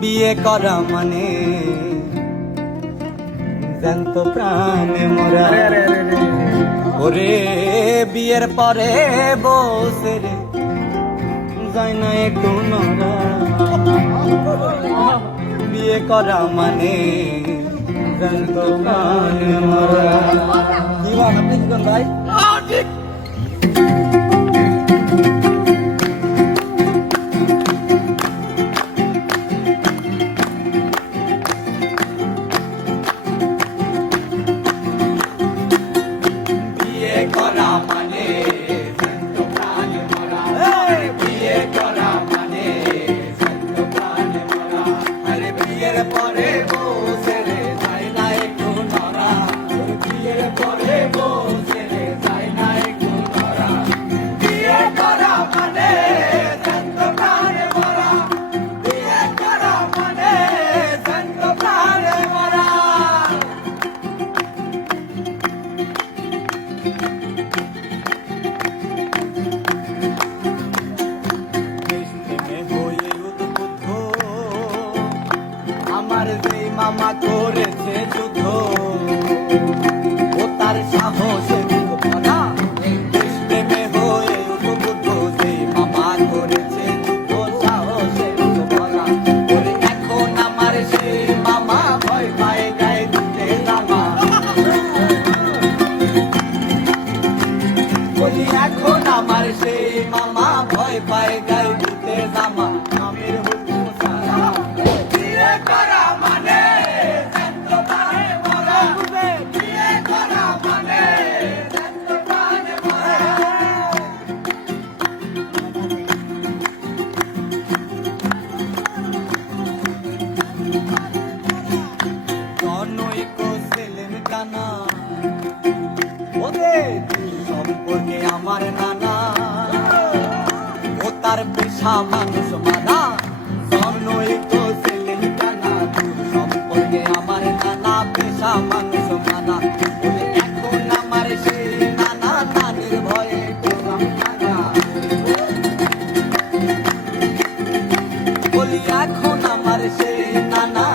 বিয়ে করা মানে জ্যান্ত প্রাণে মরা। ওরে বিয়ের পরে বসে রে যায় না একটু নড়া। বিয়ে করা মানে জ্যান্ত প্রাণে মরা। কি বল আপনি কি বল ভাই? করা মানে জ্যান্ত প্রাণে মরা। বিয়ে করা মানে জ্যান্ত প্রাণে মরা। আরে বিয়ের পরে বসে রে যায় না একটু নড়া। বিয়ের পরে বসে রে যায় না একটু নড়া। বিয়ে করা মানে জ্যান্ত প্রাণে মরা। বিয়ে করা মানে জ্যান্ত প্রাণে মরা। আমার যেই মামা করেছে যুদ্ধ, ও তার সাহসে ভরা। দেশ প্রেমে হয়ে উদ্বুদ্ধ, যেই মামা করেছে যুদ্ধ, সাহসে ভরা। ওরে এখন আমার সেই মামা ভয় পায় গায়ে দিতে জামা। বলি এখন আমার সেই মামা ভয় পায় গায়ে দিতে জামা। আমির হুকুম সারা। বিয়ে করা মানে জ্যান্ত প্রাণে মরা। বিয়ে করা মানে জ্যান্ত প্রাণে মরা। জনৈক সেলেম কানা ওদের সম্পর্কে আমার নানা। ও তার পেশা মানুষ মানা। জনৈক সেলেম কানা সম্পর্কে আমার নানা, পেশা মানুষ মানা। বলে এখন আমার সেই নানা, নানির ভয়ে পেলাম নানা। বলি এখন আমার সেই নানা।